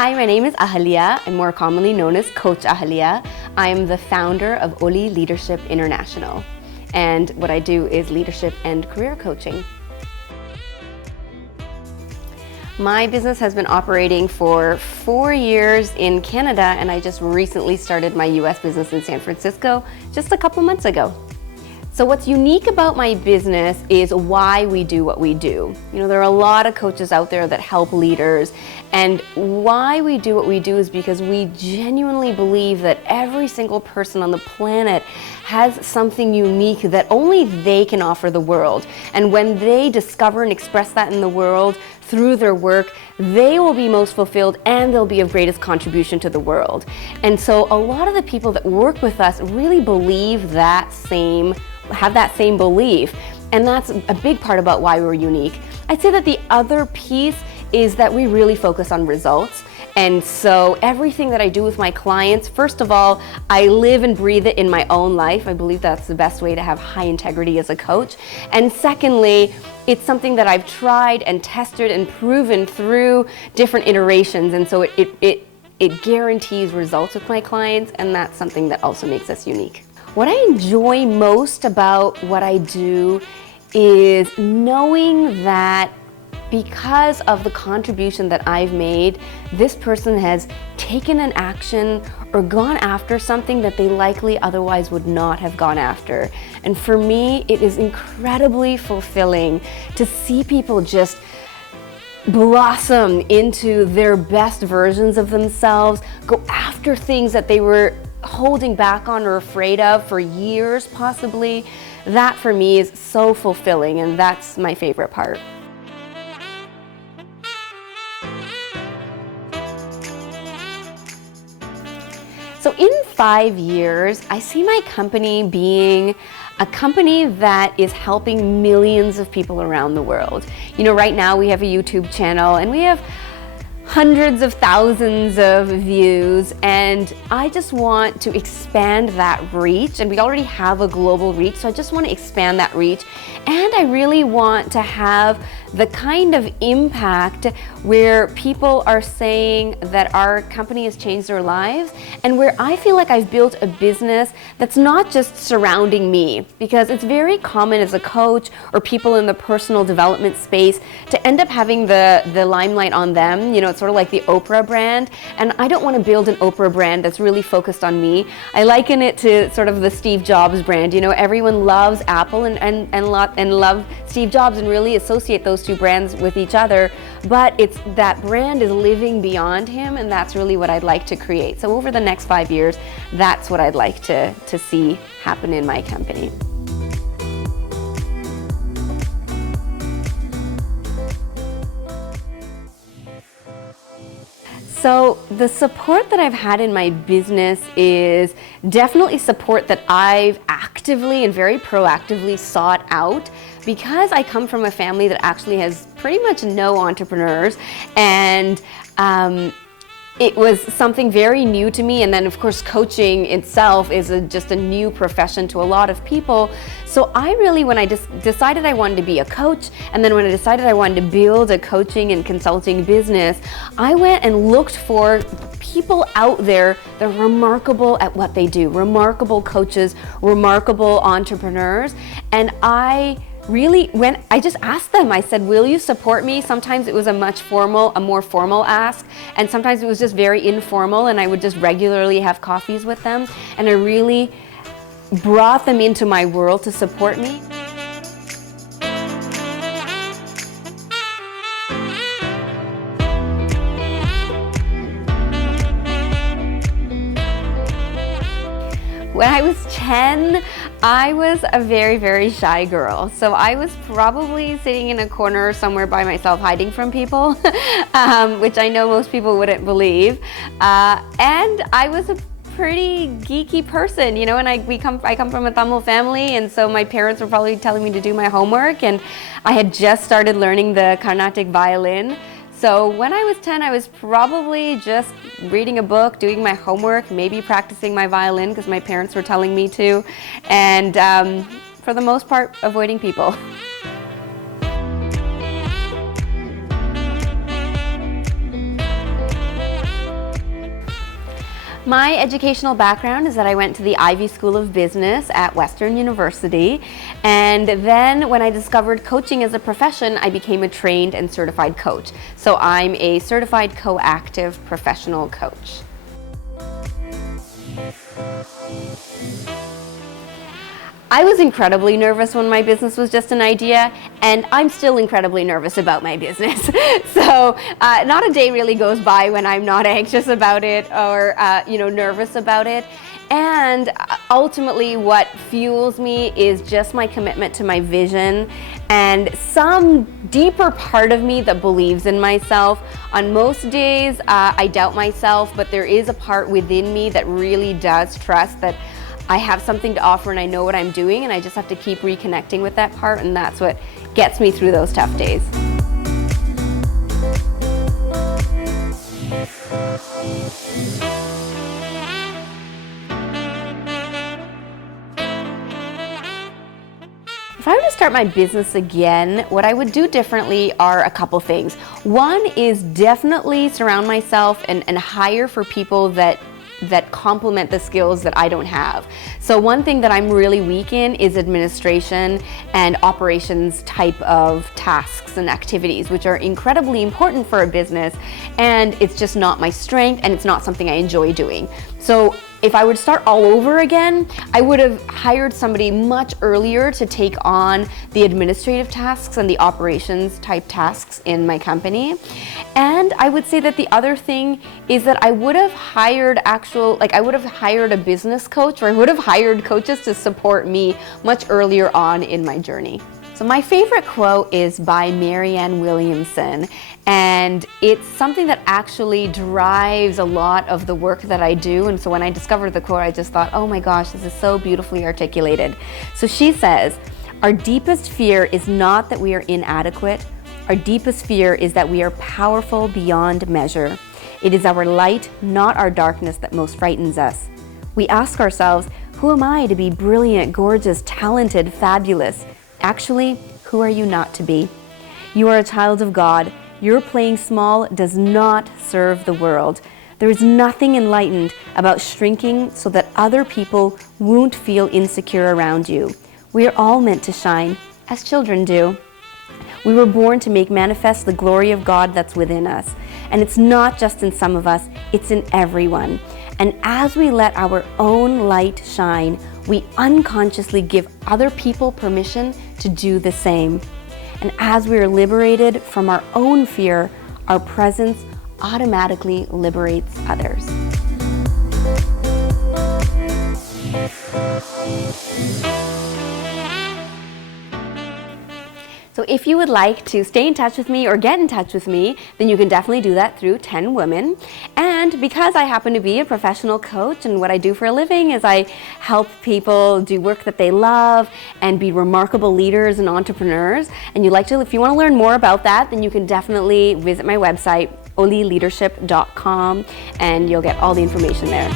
Hi, my name is Ahalya. I'm more commonly known as Coach Ahalya. I am the founder of Oli Leadership International. And what I do is leadership and career coaching. My business has been operating for 4 years in Canada, and I just recently started my US business in San Francisco just a couple months ago. So what's unique about my business is why we do what we do. You know, there are a lot of coaches out there that help leaders, and why we do what we do is because we genuinely believe that every single person on the planet has something unique that only they can offer the world. And when they discover and express that in the world through their work, they will be most fulfilled and they'll be of greatest contribution to the world. And so a lot of the people that work with us really believe have that same belief, and that's a big part about why we're unique. I'd say that the other piece is that we really focus on results. And so everything that I do with my clients, first of all, I live and breathe it in my own life. I believe that's the best way to have high integrity as a coach. And secondly, it's something that I've tried and tested and proven through different iterations. And so it guarantees results with my clients, and that's something that also makes us unique. What I enjoy most about what I do is knowing that because of the contribution that I've made, this person has taken an action or gone after something that they likely otherwise would not have gone after. And for me, it is incredibly fulfilling to see people just blossom into their best versions of themselves, go after things that they were holding back on or afraid of for years possibly. That for me is so fulfilling, and that's my favorite part. So in 5 years, I see my company being a company that is helping millions of people around the world. You know, right now we have a YouTube channel and we have hundreds of thousands of views, and I just want to expand that reach, and we already have a global reach, so I just want to expand that reach, and I really want to have the kind of impact where people are saying that our company has changed their lives, and where I feel like I've built a business that's not just surrounding me, because it's very common as a coach or people in the personal development space to end up having the limelight on them. You know, it's sort of like the Oprah brand, and I don't want to build an Oprah brand that's really focused on me. I liken it to sort of the Steve Jobs brand. You know, everyone loves Apple and love Steve Jobs and really associate those two brands with each other, but it's that brand is living beyond him, and that's really what I'd like to create. So over the next 5 years, that's what I'd like to see happen in my company. So the support that I've had in my business is definitely support that I've actively and very proactively sought out, because I come from a family that actually has pretty much no entrepreneurs, and it was something very new to me. And then of course coaching itself is just a new profession to a lot of people. So I really, when I decided I wanted to be a coach, and then when I decided I wanted to build a coaching and consulting business, I went and looked for people out there that are remarkable at what they do, remarkable coaches, remarkable entrepreneurs. And I just asked them, I said, will you support me? Sometimes it was a more formal ask, and sometimes it was just very informal, and I would just regularly have coffees with them, and I really brought them into my world to support me. When I was 10, I was a very, very shy girl. So I was probably sitting in a corner somewhere by myself, hiding from people, which I know most people wouldn't believe. And I was a pretty geeky person, you know, and I come from a Tamil family, and so my parents were probably telling me to do my homework, and I had just started learning the Carnatic violin. So when I was 10, I was probably just reading a book, doing my homework, maybe practicing my violin because my parents were telling me to, and for the most part, avoiding people. My educational background is that I went to the Ivy School of Business at Western University, and then when I discovered coaching as a profession, I became a trained and certified coach. So I'm a certified coactive professional coach. I was incredibly nervous when my business was just an idea, and I'm still incredibly nervous about my business. So not a day really goes by when I'm not anxious about it or nervous about it. And ultimately what fuels me is just my commitment to my vision and some deeper part of me that believes in myself. On most days I doubt myself, but there is a part within me that really does trust that I have something to offer and I know what I'm doing, and I just have to keep reconnecting with that part, and that's what gets me through those tough days. If I were to start my business again, what I would do differently are a couple things. One is definitely surround myself and hire for people that complement the skills that I don't have. So one thing that I'm really weak in is administration and operations type of tasks and activities, which are incredibly important for a business, and it's just not my strength and it's not something I enjoy doing. So if I would start all over again, I would have hired somebody much earlier to take on the administrative tasks and the operations type tasks in my company. And I would say that the other thing is that I would have hired a business coach, or I would have hired coaches to support me much earlier on in my journey. So my favorite quote is by Marianne Williamson, and it's something that actually drives a lot of the work that I do. And so when I discovered the quote, I just thought, oh my gosh, this is so beautifully articulated. So she says, "Our deepest fear is not that we are inadequate. Our deepest fear is that we are powerful beyond measure. It is our light, not our darkness, that most frightens us. We ask ourselves, who am I to be brilliant, gorgeous, talented, fabulous? Actually, who are you not to be? You are a child of God. Your playing small does not serve the world. There is nothing enlightened about shrinking so that other people won't feel insecure around you. We are all meant to shine, as children do. We were born to make manifest the glory of God that's within us. And it's not just in some of us, it's in everyone. And as we let our own light shine, we unconsciously give other people permission to do the same. And as we are liberated from our own fear, our presence automatically liberates others." So if you would like to stay in touch with me or get in touch with me, then you can definitely do that through 10 Women. And because I happen to be a professional coach, and what I do for a living is I help people do work that they love and be remarkable leaders and entrepreneurs, and if you want to learn more about that, then you can definitely visit my website, olileadership.com, and you'll get all the information there.